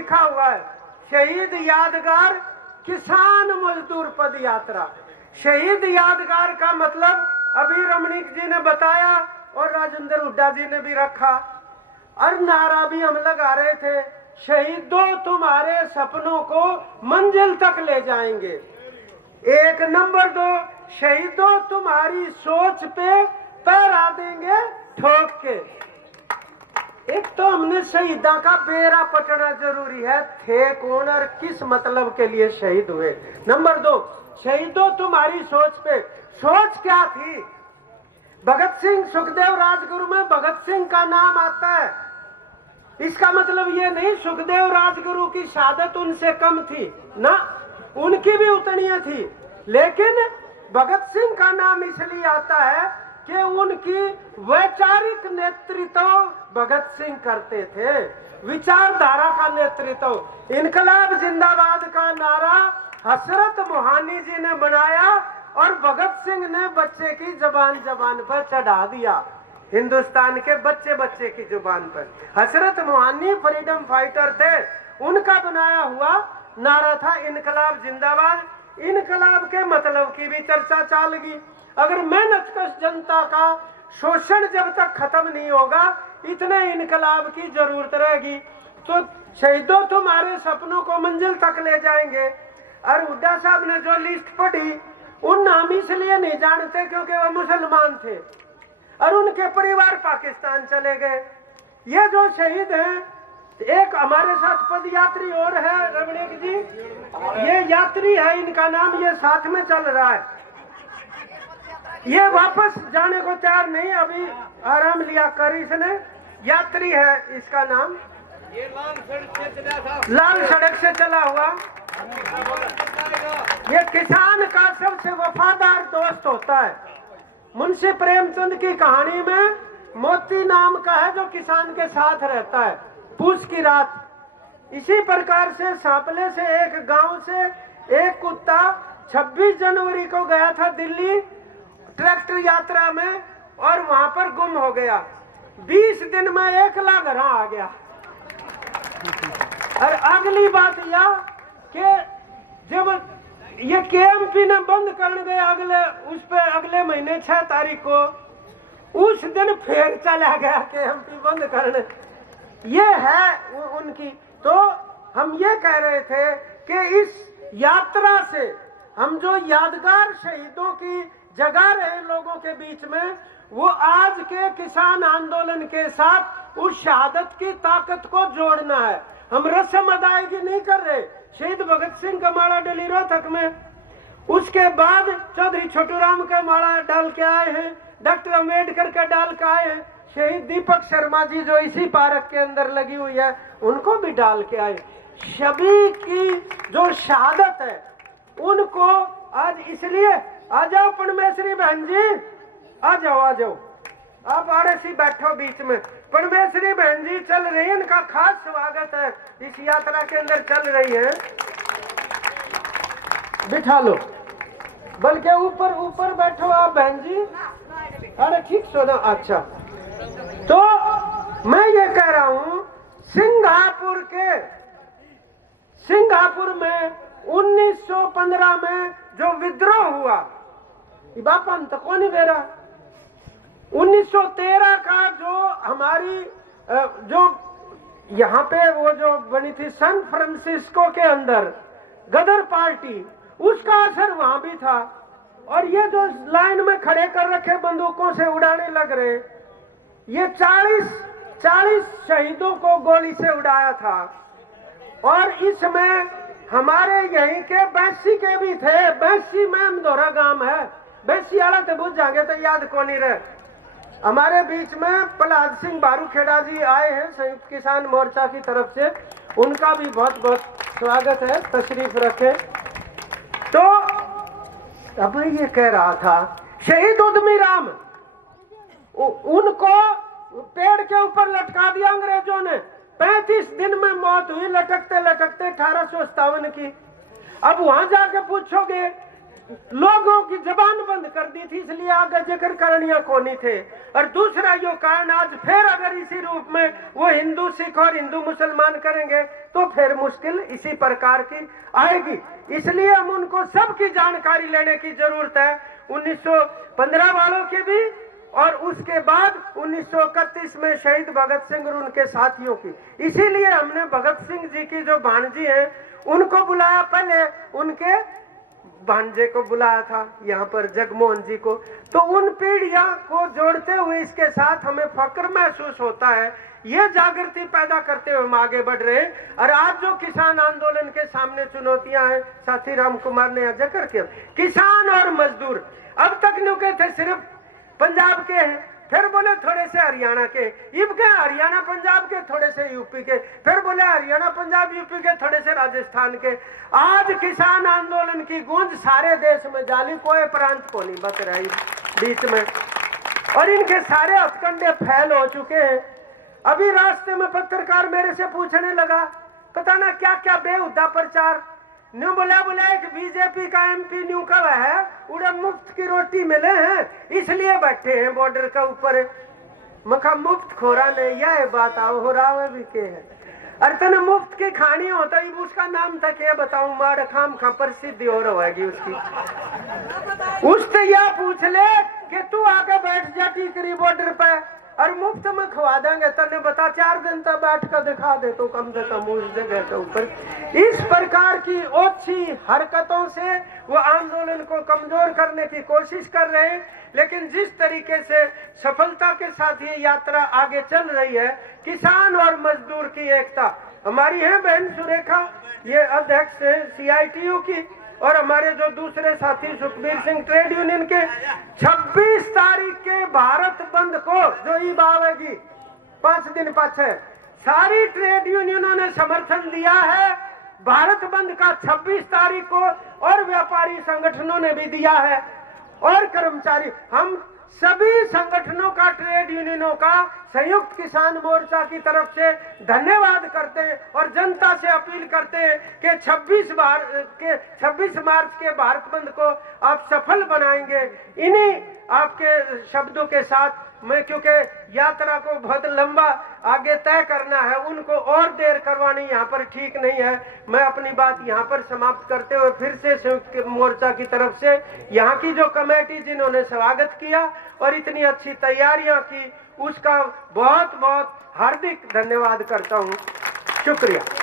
लिखा हुआ है, शहीद यादगार किसान मजदूर पद यात्रा। शहीद यादगार का मतलब अभी रमणीक जी ने बताया और राजेंद्र हुड्डा जी ने भी रखा। और नारा भी हम लगा रहे थे, शहीदों तुम्हारे सपनों को मंजिल तक ले जाएंगे। 1 नंबर 2, शहीदों तुम्हारी सोच पे पैरा देंगे ठोक के। एक तो हमने शहीदा का बेरा पटना जरूरी है, थे कौन और किस मतलब के लिए शहीद हुए। नंबर 2, शहीदों तुम्हारी सोच पे। सोच क्या थी? भगत सिंह, सुखदेव राजगुरु में भगत सिंह का नाम आता है, इसका मतलब ये नहीं सुखदेव राजगुरु की शहादत उनसे कम थी ना, उनकी भी उतनी थी, लेकिन भगत सिंह का नाम इसलिए आता है कि उनकी वैचारिक नेतृत्व भगत सिंह करते थे, विचारधारा का नेतृत्व। इनकलाब जिंदाबाद का नारा हसरत मोहानी जी ने बनाया और भगत सिंह ने बच्चे की जबान पर चढ़ा दिया, हिंदुस्तान के बच्चे की जुबान पर। हसरत मोहानी फ्रीडम फाइटर थे, उनका बनाया हुआ नारा था इनकलाब जिंदाबाद। इनकलाब के मतलब की भी चर्चा चलेगी। अगर मेहनतकश जनता का शोषण जब तक खत्म नहीं होगा, इतने इनकलाब की जरूरत रहेगी। तो शहीदों तुम्हारे सपनों को मंजिल तक ले जाएंगे। और हुड्डा साहब ने जो लिस्ट पढ़ी, उन नाम इसलिए नहीं जानते क्योंकि वो मुसलमान थे और उनके परिवार पाकिस्तान चले गए। ये जो शहीद हैं, एक हमारे साथ पदयात्री और है रमणीक जी, ये यात्री है, इनका नाम ये साथ में चल रहा है। ये वापस जाने को तैयार नहीं, अभी आराम लिया कर इसने। यात्री है इसका नाम, ये लाल सड़क से चला हुआ। ये किसान का सबसे वफादार दोस्त होता है। मुंशी प्रेमचंद की कहानी में मोती नाम का है जो किसान के साथ रहता है पूस की रात। इसी प्रकार से सांपले से एक गांव से एक कुत्ता 26 जनवरी को गया था दिल्ली ट्रैक्टर यात्रा में और वहां पर गुम हो गया। 20 दिन में 1 लाख घर आ गया। और अगली बात यह कि जब ये केएमपी ने बंद कर गए अगले महीने 6 तारीख को, उस दिन फिर चला गया केएमपी बंद करने। ये है उनकी। तो हम ये कह रहे थे कि इस यात्रा से हम जो यादगार शहीदों की जगा रहे लोगों के बीच में, वो आज के किसान आंदोलन के साथ उस शहादत की ताकत को जोड़ना है। हम रस्म अदायगी नहीं कर रहे। शहीद भगत सिंह का माला डली रोहतक में, उसके बाद चौधरी छोटूराम का माला डाल के आए हैं, डॉक्टर अम्बेडकर का डाल के आए हैं, शहीद दीपक शर्मा जी जो इसी पार्क के अंदर लगी हुई है उनको भी डाल के आए। सभी की जो शहादत है उनको आज इसलिए आ जाओ परमेश्वरी बहन जी, आ जाओ आप आरसी बैठो बीच में। परमेश्वरी बहन जी चल रही है, इनका खास स्वागत है, इस यात्रा के अंदर चल रही है। बिठा लो, बल्कि ऊपर बैठो आप बहन जी। अरे ठीक सुना। अच्छा, तो मैं ये कह रहा हूं, सिंगापुर में 1915 में जो विद्रोह हुआ, बापा तो कौन बेरा 1913 का जो हमारी जो यहाँ पे वो जो बनी थी सैन फ्रांसिस्को के अंदर गदर पार्टी, उसका असर वहां भी था। और ये जो लाइन में खड़े कर रखे बंदूकों से उड़ाने लग रहे, ये 40 शहीदों को गोली से उड़ाया था। और इसमें हमारे यहीं के बैसी के भी थे। बैसी में अमदोरा गांव है, बैसी वाला तो बुझ जाएंगे तो याद को नहीं रहे। हमारे बीच में प्रहलाद सिंह बारूखेड़ा जी आए हैं संयुक्त किसान मोर्चा की तरफ से, उनका भी बहुत बहुत स्वागत है, तशरीफ रखे। तो अब मैं ये कह रहा था, शहीद उद्यमी राम, उनको पेड़ के ऊपर लटका दिया अंग्रेजों ने। 35 दिन में मौत हुई लटकते लटकते 1857 की। अब वहां जाके पूछोगे लोगों की जबान बंद कर दी थी, इसलिए आगे जिक्र करनिया कोनी थे। और दूसरा यो कारण, आज फिर अगर इसी रूप में वो हिंदू सिख और हिंदू मुसलमान करेंगे तो फिर मुश्किल इसी प्रकार की आएगी। इसलिए हम उनको सबकी जानकारी लेने की जरूरत है, 1915 वालों के भी और उसके बाद 1931 में शहीद भगत सिंह और उनके साथियों की। इसीलिए हमने भगत सिंह जी की जो भांजी हैं उनको बुलाया, पहले उनके भांजे को बुलाया था यहाँ पर, जगमोहन जी को। तो उन पीढ़ियों को जोड़ते हुए इसके साथ हमें फक्र महसूस होता है, ये जागृति पैदा करते हुए हम आगे बढ़ रहे हैं। और आज जो किसान आंदोलन के सामने चुनौतियां हैं, साथी राम कुमार ने जिक्र किया, किसान और मजदूर अब तक नुके थे सिर्फ पंजाब के हैं, फिर बोले थोड़े से हरियाणा के, इब के हरियाणा पंजाब के, थोड़े से यूपी के, फिर बोले हरियाणा पंजाब यूपी के, थोड़े से राजस्थान के। आज किसान आंदोलन की गूंज सारे देश में जाली, कोई प्रांत को नहीं बच रही बीच में, और इनके सारे हथकंडे फैल हो चुके हैं। अभी रास्ते में पत्रकार मेरे से पूछने लगा, पता ना क्या क्या बेहुदा प्रचार, न्यू बोला एक बीजेपी का एमपी न्यू कब है, उड़े मुफ्त की रोटी मिले हैं इसलिए बैठे हैं बॉर्डर का ऊपर। मखा मुफ्त खोरा ने यह बात आओ हो रहा भी के है, अरे तने मुफ्त की खानी होता ही उसका नाम था क्या बताऊं, मार खाम खा प्रसिद्धि हो रहेगी उसकी। उससे यह पूछ ले कि तू आके बैठ जा टीकरी बॉर्डर पे और मुफ्त में खवा देंगे, तने बता 4 दिन तक बैठ कर दिखा दे तो कम से कम उस जगह के ऊपर। इस प्रकार की ओछी हरकतों से वो आंदोलन को कमजोर करने की कोशिश कर रहे हैं। लेकिन जिस तरीके से सफलता के साथ ये यात्रा आगे चल रही है, किसान और मजदूर की एकता, हमारी है बहन सुरेखा, ये अध्यक्ष है CITU की, और हमारे जो दूसरे साथी सुखबीर सिंह ट्रेड यूनियन के, 26 तारीख के भारत बंद को जो ईब आवेगी 5 दिन पाछे, सारी ट्रेड यूनियनों ने समर्थन दिया है भारत बंद का 26 तारीख को, और व्यापारी संगठनों ने भी दिया है, और कर्मचारी, हम सभी संगठनों का, ट्रेड यूनियनों का संयुक्त किसान मोर्चा की तरफ से धन्यवाद करते हैं और जनता से अपील करते हैं कि 26 मार्च के भारत बंद को आप सफल बनाएंगे। इन्हीं आपके शब्दों के साथ मैं, क्योंकि यात्रा को बहुत लंबा आगे तय करना है, उनको और देर करवानी यहाँ पर ठीक नहीं है, मैं अपनी बात यहाँ पर समाप्त करते हुए फिर से संयुक्त मोर्चा की तरफ से यहाँ की जो कमेटी जिन्होंने स्वागत किया और इतनी अच्छी तैयारियां की, उसका बहुत बहुत हार्दिक धन्यवाद करता हूँ। शुक्रिया।